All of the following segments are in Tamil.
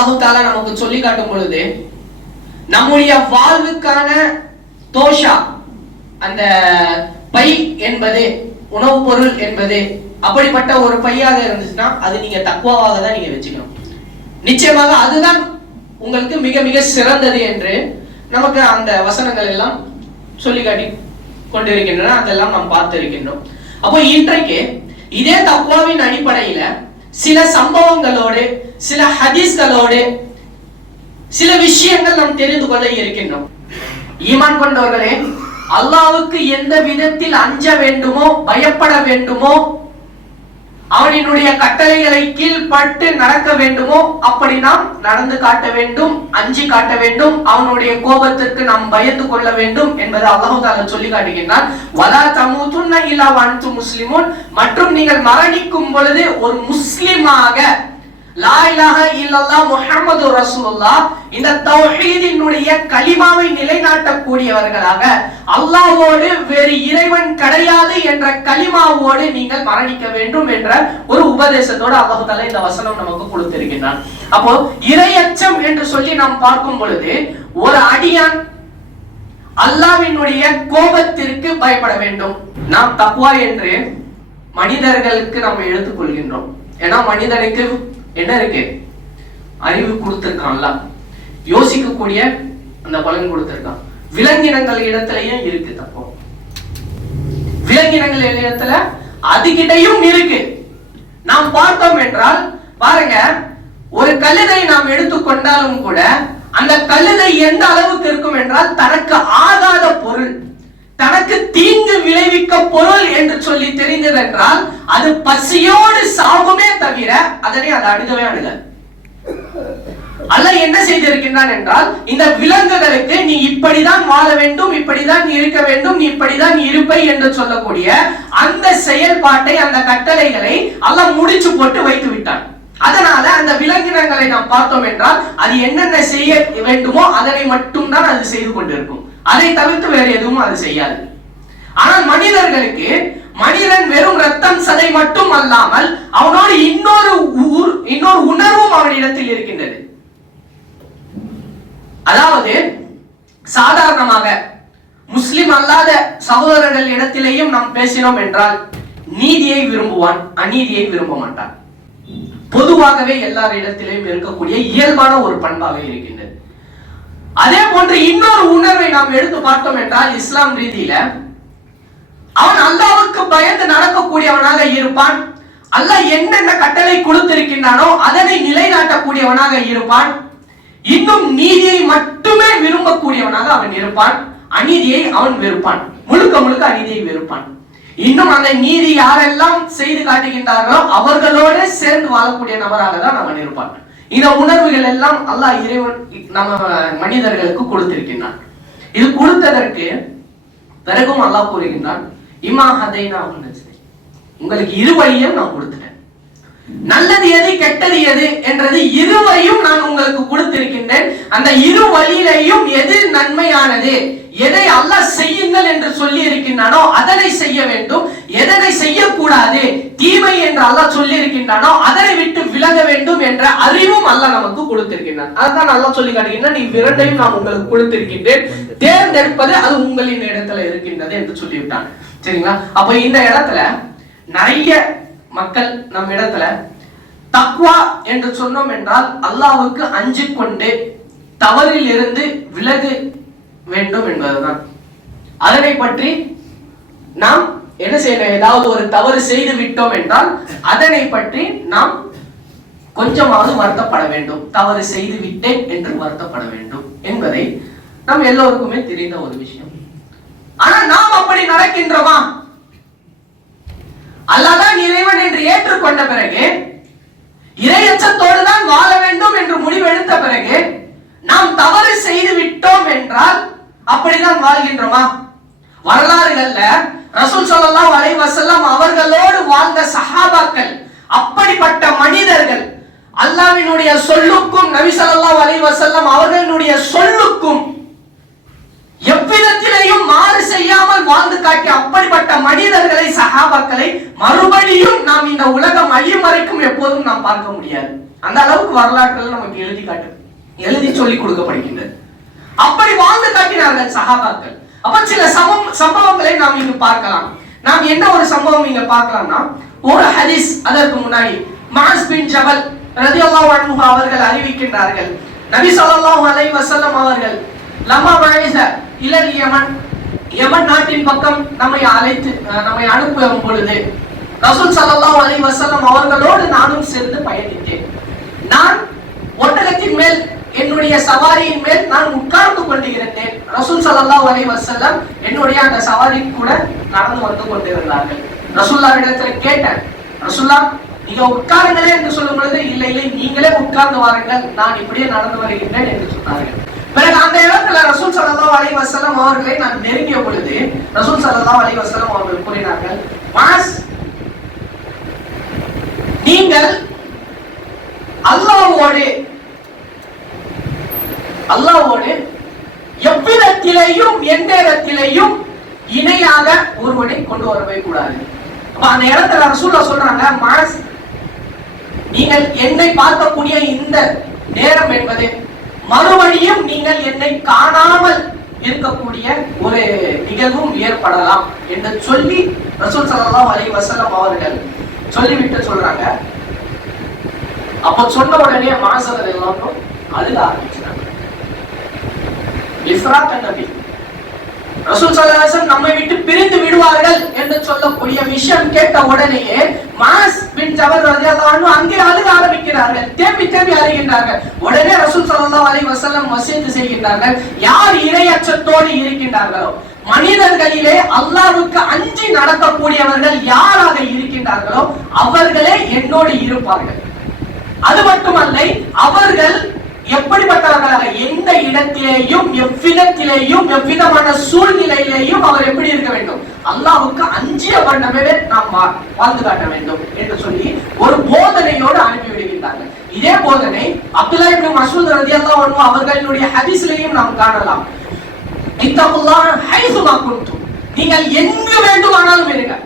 அல்லாஹு தாலா நமக்கு சொல்லி காட்டும் பொழுது நம்முடைய வாழ்வுக்கான தோஷா அந்த பை என்பது உணவுப் பொருள் என்பது அப்படிப்பட்ட ஒரு பையாக இருந்துச்சுன்னா அது நீங்க தக்குவாவாக தான் நீங்க வச்சுக்கணும். நிச்சயமாக அதுதான் உங்களுக்கு மிக மிக சிறந்தது என்று நமக்கு அந்த வசனங்கள் எல்லாம் சொல்லி காட்டி கொண்டிருக்கின்றன. அதெல்லாம் நாம் பார்த்திருக்கின்றோம். அப்போ இன்றைக்கு இதே தக்குவாவின் அடிப்படையில சில சம்பவங்களோடு சில ஹதீஸ்களோடு சில விஷயங்கள் நாம் தெரிந்து கொள்ள இருக்கின்றோம். ஈமான் கொண்டவர்களே அல்லாவுக்கு எந்த விதத்தில் அஞ்ச வேண்டுமோ பயப்பட வேண்டுமோ அவனினுடைய கட்டளைகளை கீழ்பட்டு நடக்க வேண்டுமோ அப்படி நாம் நடந்து காட்ட வேண்டும் அஞ்சி காட்ட வேண்டும் அவனுடைய கோபத்திற்கு நாம் பயந்து கொள்ள வேண்டும் என்பது அல்லாஹால சொல்லி காட்டுகின்றான். வலா தமுதுன்ன இல்லா வன்து முஸ்லிமுன். மற்றும் நீங்கள் மரணிக்கும் பொழுது ஒரு முஸ்லிமாக லா இலாஹ முஹம்மது இந்த தௌஹீதினுடைய கலிமாவை நிலைநாட்டக்கூடியவர்களாக அல்லாஹோடு வேறு இறைவன் கிடையாது என்ற கலிமாவோடு நீங்கள் மரணிக்க வேண்டும் என்ற ஒரு உபதேசத்தோடு அல்லாஹ் இந்த வசனம் நமக்கு கொடுத்திருக்கிறான் அப்போ இரையச்சம் என்று சொல்லி நாம் பார்க்கும் பொழுது ஒரு அடியான் அல்லாவினுடைய கோபத்திற்கு பயப்பட வேண்டும். நாம் தக்குவா என்று மனிதர்களுக்கு நாம் எடுத்துக்கொள்கின்றோம் ஏன்னா மனிதனுக்கு என்ன இருக்கு? அறிவு கொடுத்துருக்கான்ல. யோசிக்கக்கூடிய அந்த பலன் கொடுத்துருக்கான். விலங்கினங்கள் இடத்துலயும் இருக்கு தப்போ. விலங்கினங்கள் இடத்துல அதுகிட்டையும் இருக்கு. நாம் பார்த்தோம் என்றால் பாருங்க ஒரு கழுதை நாம் எடுத்துக்கொண்டாலும் கூட அந்த கழுதை எந்த அளவுக்கு இருக்கும் என்றால் தனக்கு ஆகாத பொருள். தனக்கு தீங்கு விளைவிக்க பொருள் என்று சொல்லி தெரிந்ததென்றால் அது பசியோடு சாகுமே தவிர அதனை அது அணுகவே அணுக அல்ல என்ன செய்திருக்கின்றான் என்றால் இந்த விலங்குகளுக்கு நீ இப்படிதான் வாழ வேண்டும் இப்படிதான் நீ இருக்க வேண்டும் நீ இப்படிதான் நீ இருப்பை என்று சொல்லக்கூடிய அந்த செயல்பாட்டை அந்த கட்டளைகளை அல்ல முடிச்சு போட்டு வைத்து விட்டான். அதனால அந்த விலங்கினங்களை நாம் பார்த்தோம் என்றால் அது என்னென்ன செய்ய வேண்டுமோ அதனை மட்டும்தான் அது செய்து கொண்டிருக்கும். அதை தவிர்த்து வேறு எதுவும் அது செய்யாது. ஆனால் மனிதர்களுக்கு மனிதன் வெறும் ரத்தம் சதை மட்டும் அல்லாமல் அவனோடு இன்னொரு ஊர் இன்னொரு உணர்வும் அவனிடத்தில் இருக்கின்றது. அதாவது சாதாரணமாக முஸ்லிம் அல்லாத சகோதரர்கள் இடத்திலேயும் நாம் பேசினோம் என்றால் நீதியை விரும்புவான் அநீதியை விரும்ப மாட்டான். பொதுவாகவே எல்லார் இடத்திலேயும் இருக்கக்கூடிய இயல்பான ஒரு பண்பாக இருக்கின்றது. அதே போன்று இன்னொரு உணர்வை நாம் எடுத்து பார்த்தோம் என்றால் இஸ்லாம் ரீதியில அவன் அல்லாவுக்கு பயந்து நடக்கக்கூடியவனாக இருப்பான். அல்லாஹ் என்னென்ன கட்டளை கொடுத்திருக்கின்றானோ அதனை நிலைநாட்டக்கூடியவனாக இருப்பான். இன்னும் நீதியை மட்டுமே விரும்பக்கூடியவனாக அவன் இருப்பான். அநீதியை அவன் வெறுப்பான். முழுக்க முழுக்க அநீதியை வெறுப்பான். இன்னும் அந்த நீதி யாரெல்லாம் செய்து காட்டுகின்றார்களோ அவர்களோடு சேர்ந்து வாழக்கூடிய நபராக தான் அவன் இருப்பான். இந்த உணர்வுகள் எல்லாம் அல்லாஹ் இறைவன் நம்ம மனிதர்களுக்கு கொடுத்திருக்கின்றான். இது கொடுத்ததற்கு பிறகும் அல்லாஹ் கூறுகின்றான் இமா ஹதைனா உங்களுக்கு இரு வழியும் நான் கொடுத்துட்டேன் நல்லது எது கெட்டது எது என்றது இருவரையும் நான் உங்களுக்கு கொடுத்திருக்கின்றேன். அந்த இரு வழியிலையும் எது நன்மையானது? எதை அல்லாஹ் செய்யுங்கள் என்று சொல்லி இருக்கின்றானோ அதனை செய்ய வேண்டும். எதனை செய்யக்கூடாது? தீமை என்று அல்லாஹ் சொல்லி இருக்கின்றானோ அதனை விட்டு விலக வேண்டும் என்ற அறிவும் அல்லாஹ் நமக்கு கொடுத்திருக்கின்றான். அதுதான் அல்லாஹ் சொல்லி காட்டுகின்றான். நீ இரண்டையும் நான் உங்களுக்கு கொடுத்திருக்கின்றேன். தேர்ந்தெடுப்பது அது உங்களின் இடத்துல இருக்கின்றது என்று சொல்லிவிட்டான். சரிங்களா? அப்ப இந்த இடத்துல நிறைய மக்கள் நம் இடத்துல தக்வா என்று சொன்னோம் என்றால் அல்லாவுக்கு அஞ்சு கொண்டு தவறில் இருந்து விலகு வேண்டும் என்பதுதான். அதனை பற்றி நாம் என்ன செய்யணும்? ஏதாவது ஒரு தவறு செய்து விட்டோம் என்றால் அதனை பற்றி நாம் கொஞ்சமாவது வருத்தப்பட வேண்டும். தவறு செய்து விட்டேன் என்று வருத்தப்பட வேண்டும் என்பதை நம் எல்லோருக்குமே தெரிந்த ஒரு விஷயம். ஆனா நாம் அப்படி நடக்கின்றோமா? அல்லாதான் இறைவன் என்று ஏற்றுக்கொண்ட பிறகு இறையச்சத்தோடு தான் வாழ வேண்டும் என்று முடிவெடுத்த பிறகு நாம் தவறு செய்து விட்டோம் என்றால் அப்படிதான் வாழ்கின்றோமா? வரலாறுகள்ல ரசூல் சொல்லலாம் அலைவசல்லாம் அவர்களோடு வாழ்ந்த சஹாபாக்கள் அப்படிப்பட்ட மனிதர்கள் அல்லாவினுடைய சொல்லுக்கும் நபி ஸல்லல்லாஹு அலைஹி அவர்களுடைய சொல்லுக்கும் எவ்விதத்திலேயும் மாறு தவறு செய்யாமல் வாழ்ந்து காட்டிய அப்படிப்பட்ட மனிதர்களை சகாபாக்களை மறுபடியும் நாம் இந்த உலகம் அழியும் வரைக்கும் எப்போதும் நாம் பார்க்க முடியாது. அந்த அளவுக்கு வரலாற்றுகள் நமக்கு எழுதி காட்டு எழுதி சொல்லி கொடுக்கப்படுகின்றது. அப்படி வாழ்ந்து காட்டினார்கள் சகாபாக்கள். அப்ப சில சமம் சம்பவங்களை நாம் இங்கு பார்க்கலாம். நாம் என்ன ஒரு சம்பவம் இங்க பார்க்கலாம்னா ஒரு ஹதீஸ் அதற்கு முன்னாடி மாஸ் பின் ஜபல் ரலியல்லாஹு அன்ஹு அவர்கள் அறிவிக்கின்றார்கள். நபி ஸல்லல்லாஹு அலைஹி வஸல்லம் அவர்கள் லம்மா பழைச இலல் யமன் யமன் நாட்டின் பக்கம் நம்மை அழைத்து நம்மை அனுப்பும் பொழுது ரசூல் சல்லா அலி வசலம் அவர்களோடு நானும் சேர்ந்து பயணித்தேன். நான் ஒட்டகத்தின் மேல் என்னுடைய சவாரியின் மேல் நான் உட்கார்ந்து கொண்டு இருந்தேன் ரசூல் சல்லா அலி வசல்லம் என்னுடைய அந்த சவாரி கூட நடந்து வந்து கொண்டிருந்தார்கள். ரசூல்லாவிடத்துல கேட்டேன் ரசூல்லா நீங்க உட்காருங்களே என்று சொல்லும் பொழுது இல்லை இல்லை நீங்களே உட்கார்ந்து வாருங்கள் நான் இப்படியே நடந்து வருகின்றேன் என்று சொன்னார்கள். பிறகு அந்த இடத்துல ரசூல் சல்லா அலி வசலம் அவர்களை நான் நெருங்கிய பொழுது ரசூல் சல்லா அலி வசலம் அவர்கள் கூறினார்கள் மாஸ் நீங்கள் அல்லாவோடு அல்லாஹ்வோடு எந்த இடத்திலையும் இணையாக ஒருவனை கொண்டு வரவே கூடாது. அந்த இடத்துல ரசூல்லா சொல்றாங்க மாஸ் நீங்கள் என்னை பார்க்கக்கூடிய இந்த நேரம் என்பது மறுபடியும் நீங்கள் என்னை காணாமல் இருக்கக்கூடிய ஒரு நிகழ்வும் ஏற்படலாம் என்று சொல்லி ரசூல் ஸல்லல்லாஹு அலி வசலம் அவர்கள் சொல்லிவிட்டு சொல்றாங்க. அப்ப சொன்ன உடனே மாசவர் எல்லாரும் அழுக ஆரம்பிச்சாங்க. இஸ்ராத் நபி. ரசூல் சல்லாசன் நம்மை விட்டு பிரிந்து விடுவார்கள் என்று சொல்லக்கூடிய விஷயம் கேட்ட உடனேயே மாஸ் பின் ஜபல் ரலியல்லாஹு அங்கே அழுக ஆரம்பிக்கிறார்கள். தேம்பி தேம்பி அழுகின்றார்கள். உடனே ரசூல் சல்லா அலி வஸல்லம் வசியத்து செய்கின்றார்கள் யார் இறையச்சத்தோடு இருக்கின்றார்களோ? மனிதர்களிலே அல்லாவுக்கு அஞ்சி நடக்கக்கூடியவர்கள் யாராக இருக்கின்றார்களோ அவர்களே என்னோடு இருப்பார்கள். அது மட்டுமல்ல அவர்கள் எப்படிப்பட்டவர்களாக இடத்திலேயும் எவ்விதத்திலேயும் எவ்விதமான சூழ்நிலையிலேயும் அவர் எப்படி இருக்க வேண்டும்? அல்லாவுக்கு அஞ்சிய வண்ணமே நாம் வாழ்ந்து காட்ட வேண்டும் என்று சொல்லி ஒரு போதனையோடு அனுப்பி விடுகின்றார்கள். இதே போதனை அப்துல்லா இப்னு மசூத் ரலியல்லாஹு அன்ஹு அவர்களுடைய ஹதீஸ்லையும் நாம் காணலாம். இத்தகுல்லாஹ் ஹைசுமா குன்தும் நீங்கள் எங்கு வேண்டுமானாலும் இருங்க.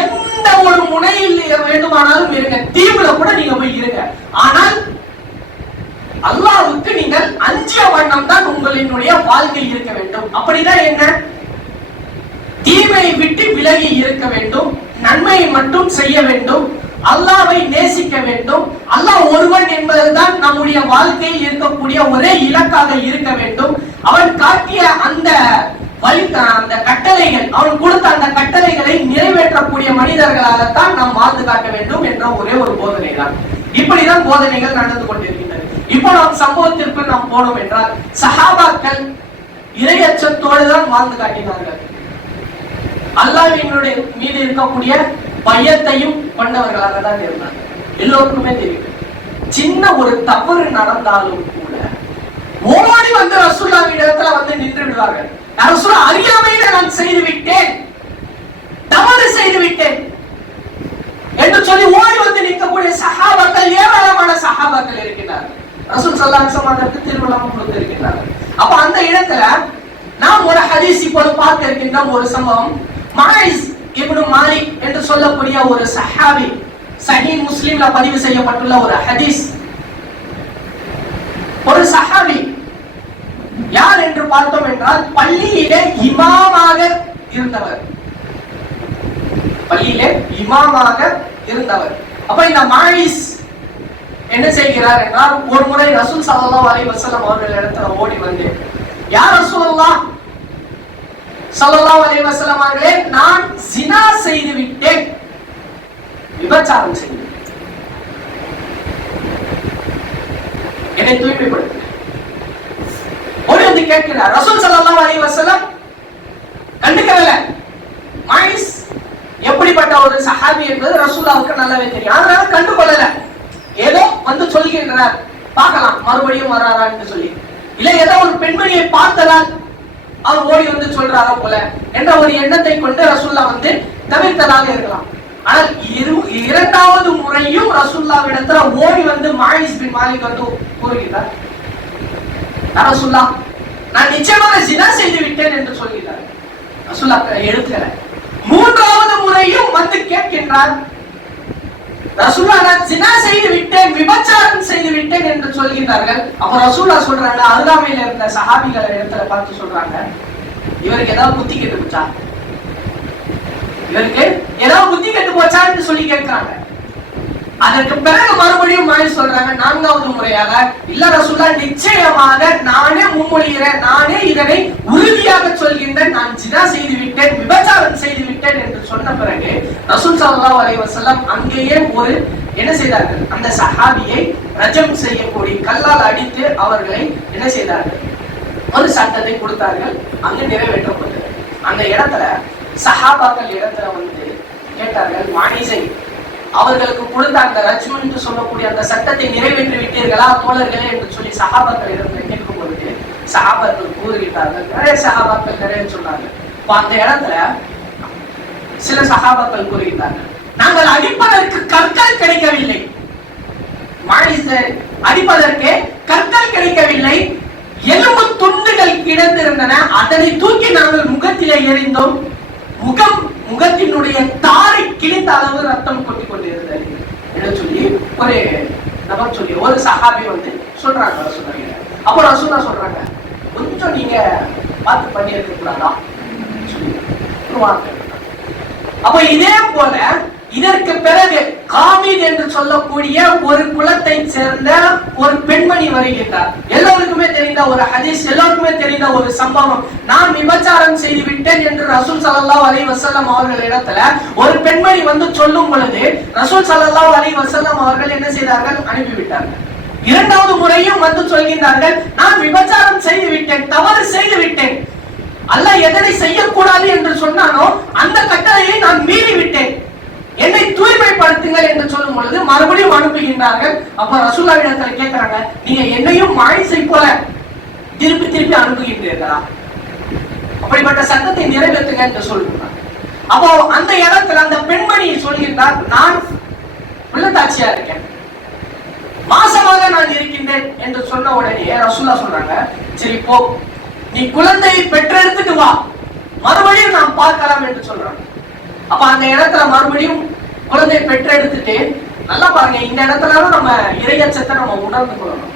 எந்த ஒரு முனையில் வேண்டுமானாலும் இருங்க. தீவுல கூட நீங்க போய் இருங்க. ஆனால் அல்லாவுக்கு நீங்கள் அஞ்சிய வண்ணம் தான் உங்களினுடைய வாழ்க்கை இருக்க வேண்டும். அப்படிதான் என்ன? தீமையை விட்டு விலகி இருக்க வேண்டும். நன்மையை மட்டும் செய்ய வேண்டும். அல்லாவை நேசிக்க வேண்டும். அல்லாஹ் ஒருவன் என்பதுதான் நம்முடைய வாழ்க்கையில் இருக்கக்கூடிய ஒரே இலக்காக இருக்க வேண்டும். அவன் காட்டிய அந்த வழி அந்த கட்டளைகள் அவன் கொடுத்த அந்த கட்டளைகளை நிறைவேற்றக்கூடிய மனிதர்களாகத்தான் நாம் வாழ்ந்து காட்ட வேண்டும் என்ற ஒரே ஒரு போதனை தான் இப்படிதான் போதனைகள் நடந்து கொண்டிருக்கிறது இப்போ நாம் சம்பவத்திற்கு நாம் போனோம் என்றால் சஹாபாக்கள் இரையச்சத்தோடு தான் வாழ்ந்து காட்டினார்கள். அல்லாஹ்வினுடைய மீது இருக்கக்கூடிய பயத்தையும் கொண்டவர்களாக தான் இருந்தாங்க. எல்லோருக்குமே தெரியும். சின்ன ஒரு தவறு நடந்தாலும் கூட ஓடி வந்து ரசூல்லாவின் இடத்துல வந்து நின்று விடுவார்கள் ரசூலா அறியாமையில நான் செய்து விட்டேன் தவறு செய்து விட்டேன் என்று சொல்லி ஓடி வந்து நிற்கக்கூடிய சஹாபாக்கள் ஏராளமான சஹாபாக்கள் இருக்கிறார்கள் ரசூல் ஸல்லல்லாஹு அலைஹி திருமணம் கொடுத்திருக்கிறார்கள் அப்ப அந்த இடத்துல நாம் ஒரு ஹதீஸ் இப்போது பார்க்க இருக்கின்றோம் ஒரு சம்பவம். மாயிஸ் இப்னு மாலிக் என்று சொல்லக்கூடிய ஒரு சஹாபி சஹி முஸ்லிம்ல பதிவு செய்யப்பட்டுள்ள ஒரு ஹதீஸ். ஒரு சஹாபி யார் என்று பார்த்தோம் என்றால் பள்ளியிலே இமாமாக இருந்தவர். பள்ளியிலே இமாமாக இருந்தவர். அப்ப இந்த மாயிஸ் என்ன செய்கிறார் என்றால் ஒரு முறை ரசூல் சல்லா அலி வசலம் அவர்கள் இடத்துல ஓடி வந்து யார் ரசூல்லா சல்லா அலி வசலம் அவர்களே நான் ஜினா செய்து விட்டேன். விபச்சாரம் செய்து. என்னை தூய்மைப்படுத்த. ஒரு வந்து கேட்கிறார் ரசூல் சல்லா அலி வசலம் கண்டுக்கல. மாயிஸ் எப்படிப்பட்ட ஒரு சஹாபி என்பது ரசூலாவுக்கு நல்லாவே தெரியும். அதனால கண்டுகொள்ளல ஏதோ வந்து சொல்கின்றனர். பார்க்கலாம் மறுபடியும் வராரான்னு சொல்லி. இல்ல ஏதோ ஒரு பெண்மணியை பார்த்ததால் அவர் ஓடி வந்து சொல்றாரோ போல என்ற ஒரு எண்ணத்தை கொண்டு ரசுல்லா வந்து தவிர்த்ததாக இருக்கலாம். ஆனால் இரு இரண்டாவது முறையும் ரசுல்லாவிடத்துல ஓடி வந்து மாயிஸ் பின் மாலிக் வந்து கூறுகிறார் ரசுல்லா நான் நிச்சயமாக ஜினா செய்து விட்டேன் என்று சொல்கிறார் ரசுல்லா எடுக்கல மூன்றாவது முறையும் வந்து கேட்கின்றார். ரசூல்லா ஜினா செய்து விட்டேன் விபச்சாரம் செய்து விட்டேன் என்று சொல்கிறார்கள் அப்ப ரசூல்லா சொல்றாங்க அருகாமையில இருந்த சஹாபிகளை இடத்துல பார்த்து சொல்றாங்க. இவருக்கு ஏதாவது புத்தி கெட்டு போச்சா? இவருக்கு ஏதாவது புத்தி கெட்டு போச்சான்னு சொல்லி கேட்கிறாங்க. அதற்கு பிறகு மறுபடியும் மாறி சொல்றாங்க நான்காவது முறையாக இல்ல ரசூல்லா நிச்சயமாக நானே முன்மொழிகிறேன் நானே இதனை உறுதியாக சொல்கின்றேன். நான் ஜினா செய்து விட்டேன் விபச்சாரம் செய்து விட்டேன் என்று சொன்ன பிறகு ரசூல் சல்லா அலைஹி வஸல்லம் அங்கேயே ஒரு என்ன செய்தார்கள்? அந்த சஹாபியை ரஜம் செய்யக்கூடிய கல்லால் அடித்து அவர்களை என்ன செய்தார்கள்? ஒரு சட்டத்தை கொடுத்தார்கள். அங்கு நிறைவேற்றப்பட்டது. அந்த இடத்துல சஹாபாக்கள் இடத்துல வந்து கேட்டார்கள் மாணிசை அவர்களுக்கு கொடுத்த அந்த ரஜ்மன் என்று சொல்லக்கூடிய அந்த சட்டத்தை நிறைவேற்றி விட்டீர்களா தோழர்களே என்று சொல்லி சகாபாக்களிடம் கேட்கும் பொழுது சகாபாக்கள் கூறுகிட்டார்கள் நிறைய சகாபாக்கள் நிறைய சொன்னாங்க அந்த இடத்துல சில சகாபாக்கள் கூறுகிட்டார்கள் நாங்கள் அடிப்பதற்கு கற்கள் கிடைக்கவில்லை. மானிசர் அடிப்பதற்கு கற்கள் கிடைக்கவில்லை. எலும்பு துண்டுகள் கிடந்திருந்தன. அதனை தூக்கி நாங்கள் முகத்திலே எறிந்தோம். முகம் முகத்தினுடைய தாரை கிழித்த அளவு ரத்தம் கொட்டி ஒரு நபர் சொல்லி ஒரு சஹாபி வந்து சொல்றாங்க ரசூலுல்லாஹி அப்போ ரசூலா சொல்றாங்க கொஞ்சம் நீங்க பார்த்து பண்ணி இருக்க கூடாதா? சொல்லி ஒரு அப்ப இதே போல இதற்கு பிறகு காமித் என்று சொல்லக்கூடிய ஒரு குலத்தை சேர்ந்த ஒரு பெண்மணி வருகின்றார். எல்லோருக்குமே தெரிந்த ஒரு ஹதீஸ் எல்லோருக்குமே தெரிந்த ஒரு சம்பவம். நான் விபச்சாரம் செய்து விட்டேன் என்று ரசூல் சல்லா அலி வசல்லம் அவர்கள் இடத்துல ஒரு பெண்மணி வந்து சொல்லும் பொழுது ரசூல் சல்லா அலி வசல்லம் அவர்கள் என்ன செய்தார்கள்? அனுப்பிவிட்டார்கள். இரண்டாவது முறையும் வந்து சொல்கின்றார்கள் நான் விபச்சாரம் செய்து விட்டேன் தவறு செய்து விட்டேன். அல்ல எதனை செய்யக்கூடாது என்று சொன்னானோ அந்த கட்டளையை நான் மீறி விட்டேன். என்னை தூய்மைப்படுத்துங்கள் என்று சொல்லும் பொழுது மறுபடியும் அனுப்புகின்றார்கள். அப்ப ரசூல்லா கேட்கிறாங்க நீங்க என்னையும் மாயிசை போல திருப்பி திருப்பி அனுப்புகின்றீர்களா? அப்படிப்பட்ட சத்தத்தை நிறைவேற்றுங்க என்று சொல்லுகிறார். அப்போ அந்த இடத்துல அந்த பெண்மணி சொல்கின்றார் நான் உள்ளத்தாட்சியா இருக்கேன். மாசமாக நான் இருக்கின்றேன் என்று சொன்ன உடனே ரசூல்லா சொல்றாங்க சரி போ. நீ குழந்தையை பெற்றெடுத்துட்டு வா. மறுபடியும் நாம் பார்க்கலாம் என்று சொல்றாங்க. அப்ப அந்த இடத்துல மறுபடியும் குழந்தையை பெற்றெடுத்துட்டு நல்லா பாருங்க இந்த இடத்துல நம்ம இறையச்சத்தை நம்ம உணர்ந்து கொள்ளணும்.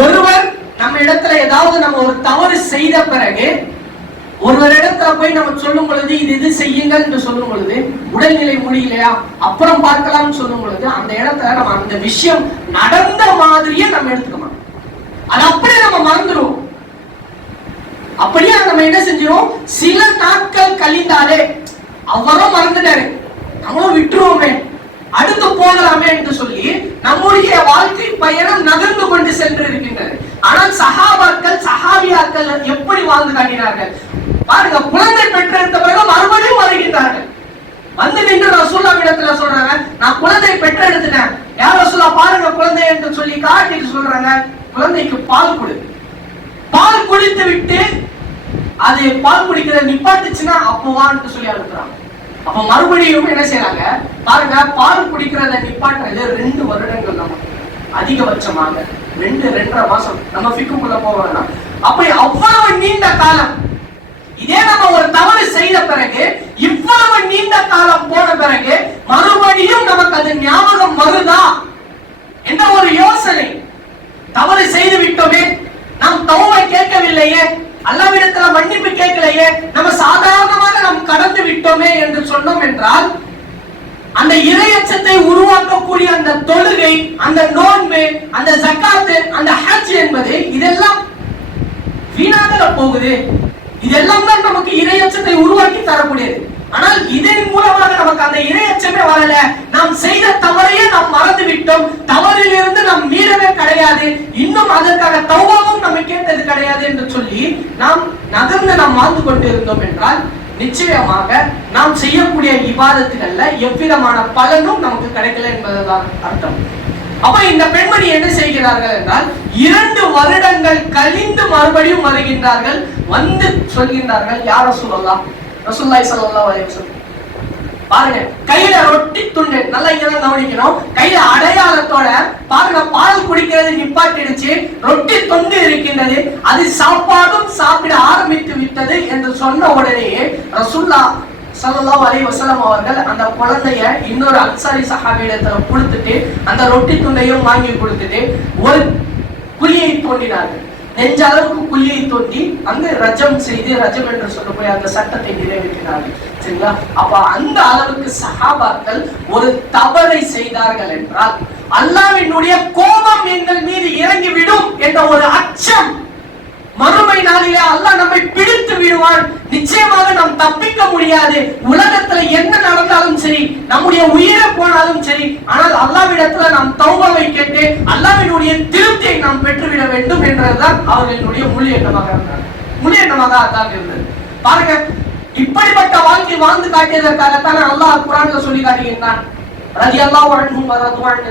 ஒருவர் நம்ம இடத்துல ஏதாவது நம்ம ஒரு தவறு செய்த பிறகு ஒருவர் இடத்துல போய் நம்ம சொல்லும் பொழுது இது இது செய்யுங்கள் என்று சொல்லும் பொழுது உடல்நிலை முடியலையா அப்புறம் பார்க்கலாம்னு சொல்லும் பொழுது அந்த இடத்துல நம்ம அந்த விஷயம் நடந்த மாதிரியே நம்ம எடுத்துக்கணும் அது அப்படியே நம்ம மறந்துடுவோம். அப்படியே நம்ம என்ன செஞ்சிடும் சில நாட்கள் கழிந்தாலே அவரும் மறந்துட்டாரு. நம்மளும் விட்டுருவோமே. அடுத்து போகலாமே என்று சொல்லி நம்முடைய வாழ்க்கை பயணம் நகர்ந்து கொண்டு சென்று இருக்கின்றது ஆனால் சகாபாக்கள் சஹாபியாக்கள் எப்படி வாழ்ந்து காட்டினார்கள்? பாருங்க குழந்தை பெற்றெடுத்த பிறகு மறுபடியும் வருகின்றார்கள். வந்து நின்று ரசூல்லா இடத்துல சொல்றாங்க நான் குழந்தை பெற்றெடுத்துட்டேன். யார் ரசூல்லா பாருங்க குழந்தை என்று சொல்லி காட்டிட்டு சொல்றாங்க குழந்தைக்கு பால் கொடு. பால் குடித்து விட்டு அது பால் குடிக்கிற நிப்பாட்டுச்சுன்னா அப்போ வான்னு சொல்லி அனுப்புறாங்க. அப்ப மறுபடியும் என்ன செய்யறாங்க? பாருங்க பால் குடிக்கிறத நிப்பாட்டுறது ரெண்டு வருடங்கள் நமக்கு அதிகபட்சமாக ரெண்டு ரெண்டரை மாசம் நம்ம ஃபிக்குக்குள்ள போக வேணாம். அப்படி அவ்வளவு நீண்ட காலம் இதே நம்ம ஒரு தவறு செய்த பிறகு இவ்வளவு நீண்ட காலம் போன பிறகு மறுபடியும் நமக்கு அது ஞாபகம் வருதா? என்ற ஒரு யோசனை? தவறு செய்து விட்டோமே? நாம் தவறை கேட்கவில்லையே? அல்லாவிடத்துல மன்னிப்பு கேட்கலையே நம்ம சாதாரணமாக நாம் கடந்து விட்டோமே என்று சொன்னோம் என்றால் அந்த இறையச்சத்தை உருவாக்கக்கூடிய அந்த தொழுகை அந்த நோன்பு அந்த ஜக்காத்து அந்த ஹஜ் என்பது இதெல்லாம் வீணாக போகுது. இதெல்லாம் தான் நமக்கு இறையச்சத்தை உருவாக்கி தரக்கூடியது. ஆனால் இதன் மூலமாக நமக்கு அந்த இறையச்சமே வரல. நாம் செய்த தவறையே நாம் மறந்து விட்டோம் தவறிலிருந்து நாம் மீறவே கிடையாது. இன்னும் அதற்காக தௌவாவும் நம்ம கேட்டது கிடையாது என்று சொல்லி நாம் நகர்ந்து நாம் வாழ்ந்து கொண்டிருந்தோம் என்றால் நிச்சயமாக நாம் செய்யக்கூடிய இவாதத்துகள்ல எவ்விதமான பலனும் நமக்கு கிடைக்கல என்பதுதான் அர்த்தம். அப்ப இந்த பெண்மணி என்ன செய்கிறார்கள் என்றால் இரண்டு வருடங்கள் கழிந்து மறுபடியும் வருகின்றார்கள் வந்து சொல்கின்றார்கள் யார சொல்லலாம் ரசூல்லாய் சல்லா அலைஹி பாருங்க கையில ரொட்டி துண்டு நல்லா இங்கதான் கவனிக்கணும். கையில அடையாளத்தோட பாருங்க பால் குடிக்கிறது நிப்பாட்டிடுச்சு. ரொட்டி துண்டு இருக்கின்றது. அது சாப்பாடும் சாப்பிட ஆரம்பித்து விட்டது என்று சொன்ன உடனேயே ரசுல்லா சல்லா அலி வசலம் அவர்கள் அந்த குழந்தைய இன்னொரு அன்சாரி சஹாபியிடத்துல கொடுத்துட்டு அந்த ரொட்டி துண்டையும் வாங்கி கொடுத்துட்டு ஒரு குழியை தோண்டினார்கள். நெஞ்ச அளவுக்கு குழியை தோண்டி அங்கு ரஜம் செய்து ரஜம் என்று சொல்ல போய் அந்த சட்டத்தை நிறைவேற்றினார்கள். சரிங்களா? அப்ப அந்த அளவுக்கு சஹாபாக்கள் ஒரு தவறை செய்தார்கள் என்றால் அல்லாவினுடைய கோபம் எங்கள் மீது இறங்கிவிடும் என்ற ஒரு அச்சம் மறுமை நாளிலே அல்லாஹ் நம்மை பிடித்து விடுவான். நிச்சயமாக நாம் தப்பிக்க முடியாது. உலகத்துல என்ன நடந்தாலும் சரி நம்முடைய உயிரை போனாலும் சரி ஆனால் அல்லாவிடத்துல நாம் தௌபாவை கேட்டு அல்லாவினுடைய திருப்தியை நாம் பெற்றுவிட வேண்டும் என்றதுதான் அவர்களுடைய முழு எண்ணமாக இருந்தார். முழு எண்ணமாக அதான் இருந்தது. பாருங்க இப்படிப்பட்ட வாழ்க்கை வாழ்ந்து காட்டியதற்காகத்தானே அல்லாஹ் குரான்ல சொல்லி காட்டுகின்றான் ரதி அல்லாஹ் வாழ்ந்தும் வரதுவான்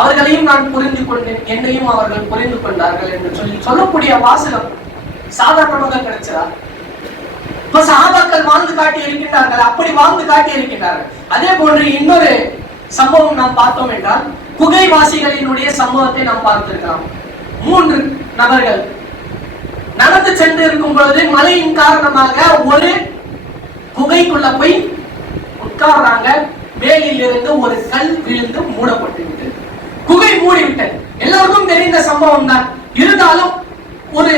அவர்களையும் நான் புரிந்து கொண்டேன் என்னையும் அவர்கள் புரிந்து கொண்டார்கள் என்று சொல்லி சொல்லக்கூடிய வாசகம் சாதாரணமாக கிடைச்சதா? இப்ப சஹாபாக்கள் வாழ்ந்து காட்டி இருக்கின்றார்கள் அப்படி வாழ்ந்து காட்டி இருக்கின்றார்கள். அதே போன்று இன்னொரு சம்பவம் நாம் பார்த்தோம் என்றால் குகைவாசிகளினுடைய சம்பவத்தை நாம் பார்த்திருக்கலாம் மூன்று நபர்கள் நடந்து சென்று இருக்கும் பொழுது மழையின் காரணமாக ஒரு குகைக்குள்ள போய் உட்கார்றாங்க. மேலில் இருந்து ஒரு கல் விழுந்து மூடப்பட்டு விட்டது குகை மூடிவிட்டது. எல்லோருக்கும் தெரிந்த சம்பவம் தான் இருந்தாலும் ஒரு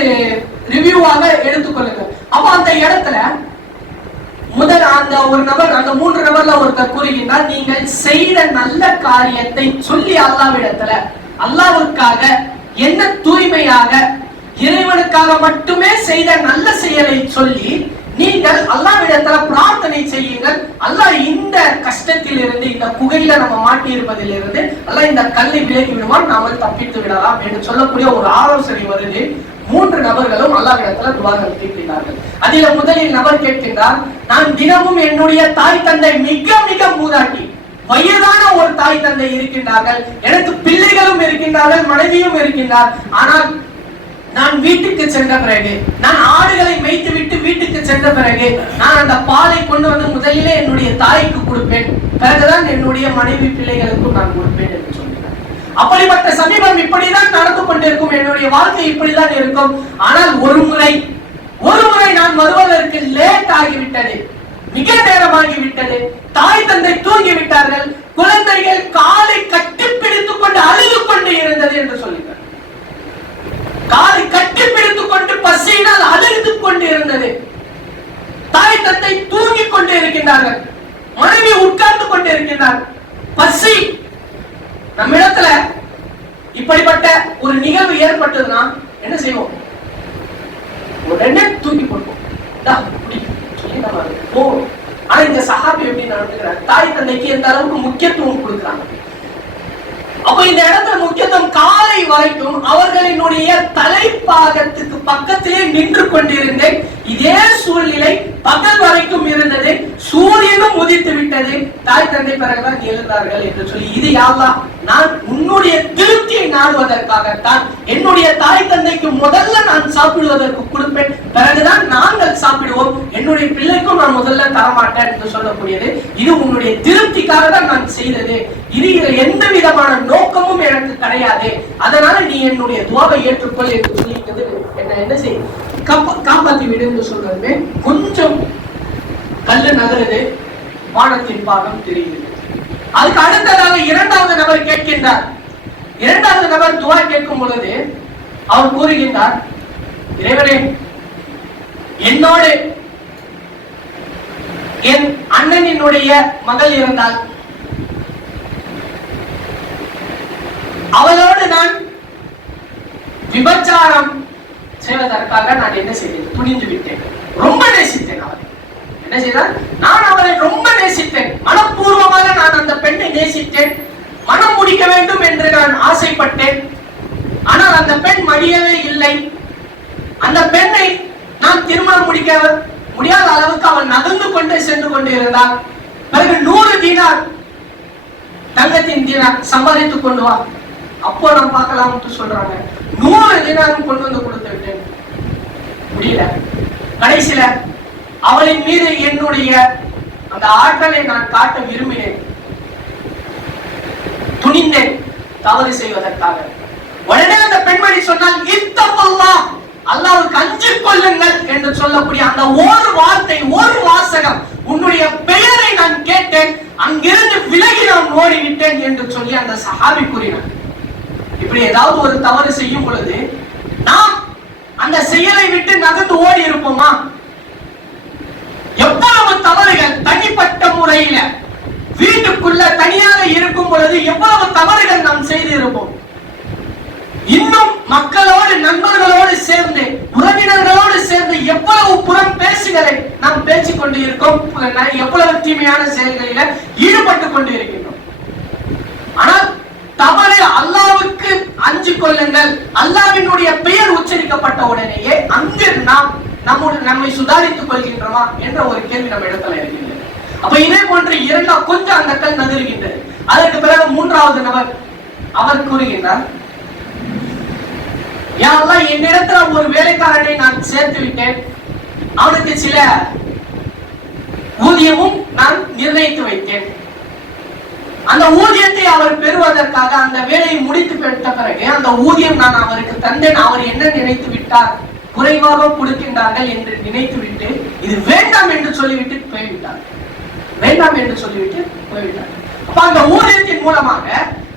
ரிவ்யூவாக எடுத்துக்கொள்ளுங்க அப்ப அந்த இடத்துல முதல் அந்த ஒரு நபர் அந்த மூன்று நபர்ல ஒருத்தர் கூறுகின்றார் நீங்கள் செய்த நல்ல காரியத்தை சொல்லி அல்லாவிடத்துல அல்லாவுக்காக என்ன தூய்மையாக இறைவனுக்காக மட்டுமே செய்த நல்ல செயலை சொல்லி நீங்கள் அல்லாவிடத்துல பிரார்த்தனை செய்யுங்கள். அல்லாஹ் இந்த கஷ்டத்தில் இருந்து இந்த குகையில நம்ம மாட்டி இருப்பதில் இருந்து அல்லாஹ் இந்த கல்லை விலகி விடுவான் நாம தப்பித்து விடலாம் என்று சொல்லக்கூடிய ஒரு ஆலோசனை வருது. மூன்று நபர்களும் அல்லாவிடத்துல துவார்கள் கேட்கிறார்கள் அதில முதலில் நபர் கேட்கின்றார் நான் தினமும் என்னுடைய தாய் தந்தை மிக மிக மூதாட்டி வயதான ஒரு தாய் தந்தை இருக்கின்றார்கள். எனக்கு பிள்ளைகளும் இருக்கின்றார்கள் மனைவியும் இருக்கின்றார். ஆனால் நான் வீட்டுக்கு சென்ற பிறகு நான் ஆடுகளை மேய்த்து விட்டு வீட்டுக்கு சென்ற பிறகு நான் அந்த பாலை கொண்டு வந்து முதலிலே என்னுடைய தாய்க்கு கொடுப்பேன். பிறகுதான் என்னுடைய மனைவி பிள்ளைகளுக்கும் நான் கொடுப்பேன் என்று சொல்கிறார். அப்படிப்பட்ட சமீபம் இப்படிதான் நடந்து கொண்டிருக்கும். என்னுடைய வாழ்க்கை இப்படிதான் இருக்கும். ஆனால் ஒரு முறை ஒரு முறை நான் வருவதற்கு லேட் ஆகிவிட்டது. மிக நேரமாகி விட்டது தாய் தந்தை தூங்கி விட்டார்கள் குழந்தைகள் காலை கட்டி பிடித்துக் கொண்டு அழுது கொண்டு இருந்தது என்று சொல்லுங்கள் காலை கட்டி பிடித்துக் கொண்டு பசியினால் அழுது கொண்டு இருந்தது தாய் தத்தை தூங்கிக் கொண்டு இருக்கின்றார்கள் மனைவி உட்கார்ந்து கொண்டு இருக்கின்றார் பசி நம்ம இடத்துல இப்படிப்பட்ட ஒரு நிகழ்வு ஏற்பட்டதுன்னா என்ன செய்வோம்? உடனே தூக்கி போடுவோம். ஆனா இந்த சஹாபி எப்படி நடந்துக்கிறார்? தாய் தந்தைக்கு எந்த அளவுக்கு முக்கியத்துவம் கொடுக்குறாங்க? அப்ப இந்த இடத்துல முக்கியத்துவம் காலை வரைக்கும் அவர்களினுடைய தலைப்பாகத்துக்கு பக்கத்திலே நின்று கொண்டிருந்தேன். இதே சூழ்நிலை பகல் வரைக்கும் இருந்தது சூரியனும் உதித்து விட்டது. தாய் தந்தை பிறகுதான் எழுந்தார்கள் என்று சொல்லி இது யாவா நான் உன்னுடைய திருப்தியை நாடுவதற்காகத்தான் என்னுடைய தாய் தந்தைக்கு முதல்ல நான் சாப்பிடுவதற்கு கொடுப்பேன். பிறகுதான் நாங்கள் சாப்பிடுவோம். என்னுடைய பிள்ளைக்கும் நான் முதல்ல தரமாட்டேன் என்று சொல்லக்கூடியது. இது உன்னுடைய திருப்திக்காக தான் நான் செய்தது. இது இதில் எந்த விதமான நோக்கமும் எனக்கு கிடையாது. அதனால நீ என்னுடைய துவாவை ஏற்றுக்கொள் என்று சொல்லி என்ன என்ன செய்யும்? காப்பாத்தி விடுன்னு சொல்றதுமே கொஞ்சம் கல்லு நகருது. வானத்தின் பாகம் தெரியுது. அதுக்கு அடுத்ததாக இரண்டாவது நபர் கேட்கின்றார். இரண்டாவது நபர் துவா கேட்கும் பொழுது அவர் கூறுகின்றார் இறைவனே என்னோடு என் அண்ணனினுடைய மகள் இருந்தால் அவளோடு நான் விபச்சாரம் செய்வதற்காக நான் என்ன செய்தேன்? துணிந்து விட்டேன். ரொம்ப நேசித்தேன் அவரை. என்ன செய்தார்? நான் அவரை ரொம்ப நேசித்தேன். மனப்பூர்வமாக நான் அந்த பெண்ணை நேசித்தேன். மனம் முடிக்க வேண்டும் என்று நான் ஆசைப்பட்டேன். ஆனால் அந்த பெண் மடியவே இல்லை. அந்த பெண்ணை நான் திருமணம் முடிக்க முடியாத அளவுக்கு அவள் நகர்ந்து கொண்டே சென்று கொண்டிருந்தாள் பிறகு நூறு தீனார் தங்கத்தின் தீனார் சம்பாதித்துக் கொண்டு வா. அப்போ நான் பார்க்கலாம்னு சொல்றாங்க. நூறு தினாரும் கொண்டு வந்து முடியல. கடைசியில அவளின் மீது என்னுடைய அந்த ஆற்றலை நான் காட்ட விரும்பினேன். துணிந்தேன் தவறு செய்வதற்காக. உடனே அந்த பெண்மணி சொன்னால் இத்தப்பல்லாம் அல்லாவுக்கு அஞ்சு கொள்ளுங்கள் என்று சொல்லக்கூடிய அந்த ஒரு வார்த்தை ஒரு வாசகம் உன்னுடைய பெயரை நான் கேட்டேன். அங்கிருந்து விலகி நான் ஓடிவிட்டேன் என்று சொல்லி அந்த சஹாபி கூறினார். இப்படி ஏதாவது ஒரு தவறு செய்யும் பொழுது நாம் அந்த செயலை விட்டு நகர்ந்து ஓடி இருப்போமா? எவ்வளவு தவறுகள் தனிப்பட்ட முறையில வீட்டுக்குள்ள தனியாக இருக்கும் பொழுது எவ்வளவு தவறுகள் நாம் செய்து இருப்போம் இன்னும் மக்களோடு நண்பர்களோடு சேர்ந்து உறவினர்களோடு சேர்ந்து எவ்வளவு புறம் பேசுகளை நாம் பேசிக் கொண்டு இருக்கோம் எவ்வளவு தீமையான செயல்களில ஈடுபட்டு கொண்டு இருக்கின்றோம் ஆனால் தவறு அல்லாவுக்கு அஞ்சு கொள்ளுங்கள் அல்லாவினுடைய பெயர் உச்சரிக்கப்பட்ட உடனேயே அங்கு நாம் நம்முடைய நம்மை சுதாரித்துக் கொள்கின்றோமா என்ற ஒரு கேள்வி நம்ம இடத்துல இருக்கின்றது. அப்ப இதே போன்று இரண்டா கொஞ்சம் அந்த கல் நகருகின்றது. அதற்கு பிறகு மூன்றாவது நபர் அவர் கூறுகின்றார் யாரெல்லாம் என்னிடத்துல ஒரு வேலைக்காரனை நான் சேர்த்து விட்டேன். அவனுக்கு சில ஊதியமும் நான் நிர்ணயித்து வைத்தேன். அந்த ஊதியத்தை அவர் பெறுவதற்காக அந்த வேலையை முடித்து பெற்ற பிறகு அந்த ஊதியம் நான் அவருக்கு தந்தேன். அவர் என்ன நினைத்து விட்டார்? குறைவாக கொடுக்கின்றார்கள் என்று நினைத்துவிட்டு இது வேண்டாம் என்று சொல்லிவிட்டு போய்விட்டார்கள் வேண்டாம் என்று சொல்லிவிட்டு போய்விட்டார்கள் அப்ப அந்த ஊதியத்தின் மூலமாக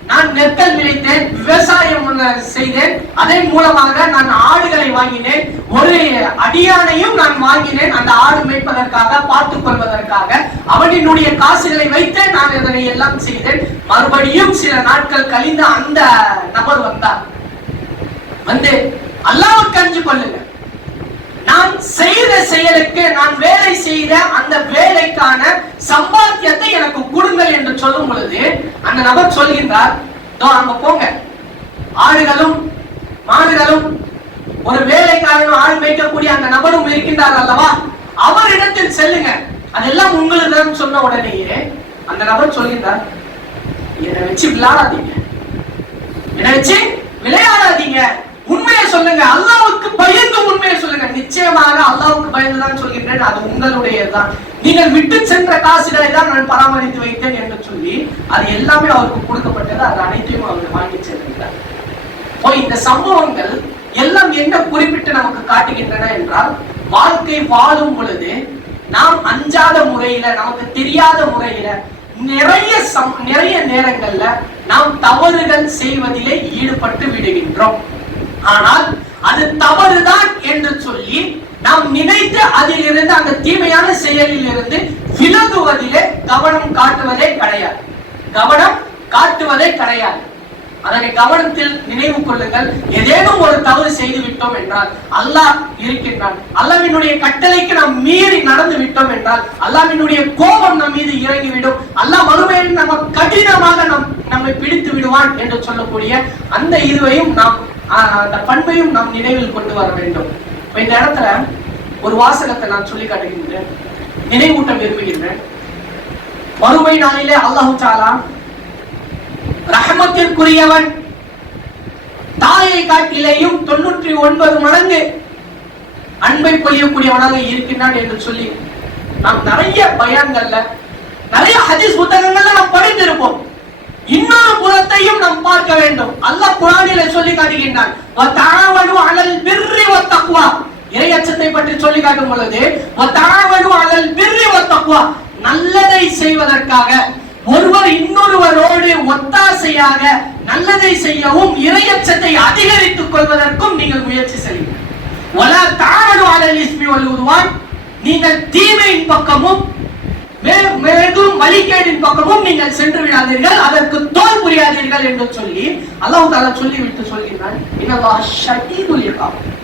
நான் நெற்கள் விளைத்தேன் விவசாயம் செய்தேன் அதன் மூலமாக நான் ஆடுகளை வாங்கினேன் ஒரு அடியானையும் நான் வாங்கினேன். அந்த ஆடு மேய்ப்பதற்காக பார்த்துக் கொள்வதற்காக அவனினுடைய காசுகளை வைத்தே நான் இதனை எல்லாம் செய்தேன். மறுபடியும் சில நாட்கள் கழிந்த அந்த நபர் வந்தார். வந்து அல்லாவுக்கு அஞ்சு கொள்ளுங்க நான் செய்த செயலுக்கு நான் வேலை செய்த அந்த வேலைக்கான சம்பாத்தியத்தை எனக்கு கொடுங்கள் என்று சொல்லும் பொழுது அந்த நபர் சொல்கின்றார் அங்க போங்க. ஆடுகளும் மாடுகளும் ஒரு வேலைக்காரனும் ஆள் மேய்க்கக்கூடிய அந்த நபரும் இருக்கின்றார் அல்லவா? அவரிடத்தில் செல்லுங்க. அதெல்லாம் உங்களிடம் சொன்ன உடனேயே அந்த நபர் சொல்கின்றார் என்னை வச்சு விளையாடாதீங்க. என்னை வச்சு விளையாடாதீங்க. உண்மையை சொல்லுங்க. அல்லாவுக்கு பயந்து உண்மையை சொல்லுங்க. நிச்சயமாக அல்லாவுக்கு பயந்துதான் சொல்கின்றேன். அது உங்களுடையதுதான். நீங்கள் விட்டு சென்ற காசுகளை தான் நான் பராமரித்து வைத்தேன் என்று சொல்லி அது எல்லாமே அவருக்கு கொடுக்கப்பட்டது. அது அனைத்தையும் அவர் வாங்கி சென்றிருக்கிறார் இந்த சம்பவங்கள் எல்லாம் என்ன குறிப்பிட்டு நமக்கு காட்டுகின்றன என்றால் வாழ்க்கை வாழும் பொழுது நாம் அஞ்சாத முறையில நமக்கு தெரியாத முறையில நிறைய நிறைய நேரங்கள்ல நாம் தவறுகள் செய்வதிலே ஈடுபட்டு விடுகின்றோம். ஆனால் அது தவறுதான் என்று சொல்லி நாம் நினைத்து அதிலிருந்து அந்த தீமையான செயலில் இருந்து விலகுவதிலே கவனம் காட்டுவதே கிடையாது. கவனம் காட்டுவதே கிடையாது. அதனை கவனத்தில் நினைவு கொள்ளுங்கள். ஏதேனும் ஒரு தவறு செய்து விட்டோம் என்றால் அல்லாஹ் இருக்கின்றான். அல்லாவினுடைய கட்டளைக்கு நாம் மீறி நடந்து விட்டோம் என்றால் அல்லாவினுடைய கோபம் நம் மீது இறங்கிவிடும். அல்லாஹ் மறுமையில் நம்ம கடினமாக நம் நம்மை பிடித்து விடுவான் என்று சொல்லக்கூடிய அந்த இதுவையும் நாம் அந்த பண்பையும் நாம் நினைவில் கொண்டு வர வேண்டும். இந்த இடத்துல ஒரு வாசகத்தை நான் சொல்லி காட்டுகின்றேன். நினைவூட்ட விரும்புகின்றேன். மறுமை நாளிலே அல்லாஹு சாலா ரஹமத்திற்குரியவன் தாயை காட்டிலேயும் தொண்ணூற்றி ஒன்பது மடங்கு அன்பை பொழியக்கூடியவனாக இருக்கின்றான் என்று சொல்லி நாம் நிறைய பயான்கள்ல நிறைய ஹதீஸ் புத்தகங்கள்ல நாம் அனைத்தையும் நாம் பார்க்க வேண்டும். அல்லாஹ் குரானிலே சொல்லி காட்டுகின்றான். அலல் பிர்ரி வத்தக்வா. இறையச்சத்தை பற்றி சொல்லி காட்டும் பொழுது அலல் பிர்ரி வத்தக்வா. நல்லதை செய்வதற்காக ஒருவர் இன்னொருவரோடு ஒத்தாசையாக நல்லதை செய்யவும் இறையச்சத்தை அதிகரித்துக் கொள்வதற்கும் நீங்கள் முயற்சி செய்யுங்கள். நீங்கள் தீமையின் பக்கமும் மேலும் வழிகேடின் பக்கமும் நீங்கள் சென்று விடாதீர்கள். அதற்கு தோல் புரியாதீர்கள் என்று சொல்லி அல்லாஹ் தாலா சொல்லி விட்டு சொல்கிறான்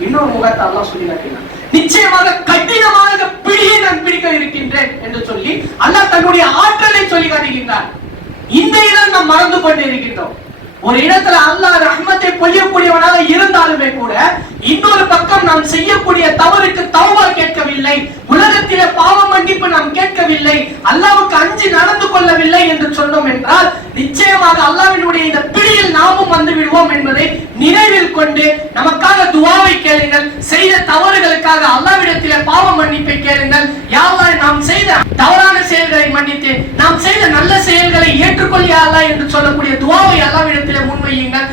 இன்னொரு முகத்தை அல்லாஹ் சொல்லி காட்டினான். நிச்சயமாக கடினமாக பிடியை நான் பிடிக்க இருக்கின்றேன் என்று சொல்லி அல்லாஹ் தன்னுடைய ஆற்றலை சொல்லி காட்டுகின்றான். இந்த இடம் நாம் மறந்து கொண்டு இருக்கின்றோம். ஒரு இடத்துல அல்லாஹ் ரஹ்மத்தை பொழியக்கூடியவனாக இருந்தாலுமே கூட இன்னொரு பக்கம் நாம் செய்யக்கூடிய தவறுக்கு தௌபா கேட்கவில்லை. உலகத்திலே பாவ மன்னிப்பு நாம் கேட்கவில்லை. அல்லாவுக்கு அஞ்சு நடந்து கொள்ளவில்லை என்று சொன்னோம் என்றால் நிச்சயமாக அல்லாவினுடைய இந்த பிடியில் நாமும் வந்து விடுவோம் என்பதை நினைவில் கொண்டு நமக்காக துவாவை கேளுங்கள். செய்த தவறுகளுக்காக அல்லாவிடத்திலே பாவ மன்னிப்பை கேளுங்கள். யாவா நாம் செய்த தவறான செயல்களை மன்னித்து நாம் செய்த நல்ல செயல்களை ஏற்றுக்கொள்ளியாளா என்று சொல்லக்கூடிய துவாவை அல்லாவிடத்திலே முன்வையுங்கள்.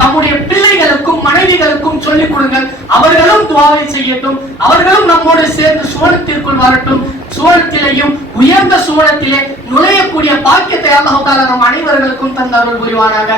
தம்முடைய பிள்ளைகளுக்கும் மனைவிகளுக்கும் சொல்லிக் கொடுங்கள். அவர்களும் துவாவை செய்யட்டும். அவர்களும் நம்மோடு சேர்ந்து சுவனத்திற்குள் வரட்டும். சுவனத்திலேயும் உயர்ந்த சுவனத்திலே நுழையக்கூடிய பாக்கியத்தை அல்லாஹ் நம் அனைவர்களுக்கும் தந்தார்கள் புரிவானாக.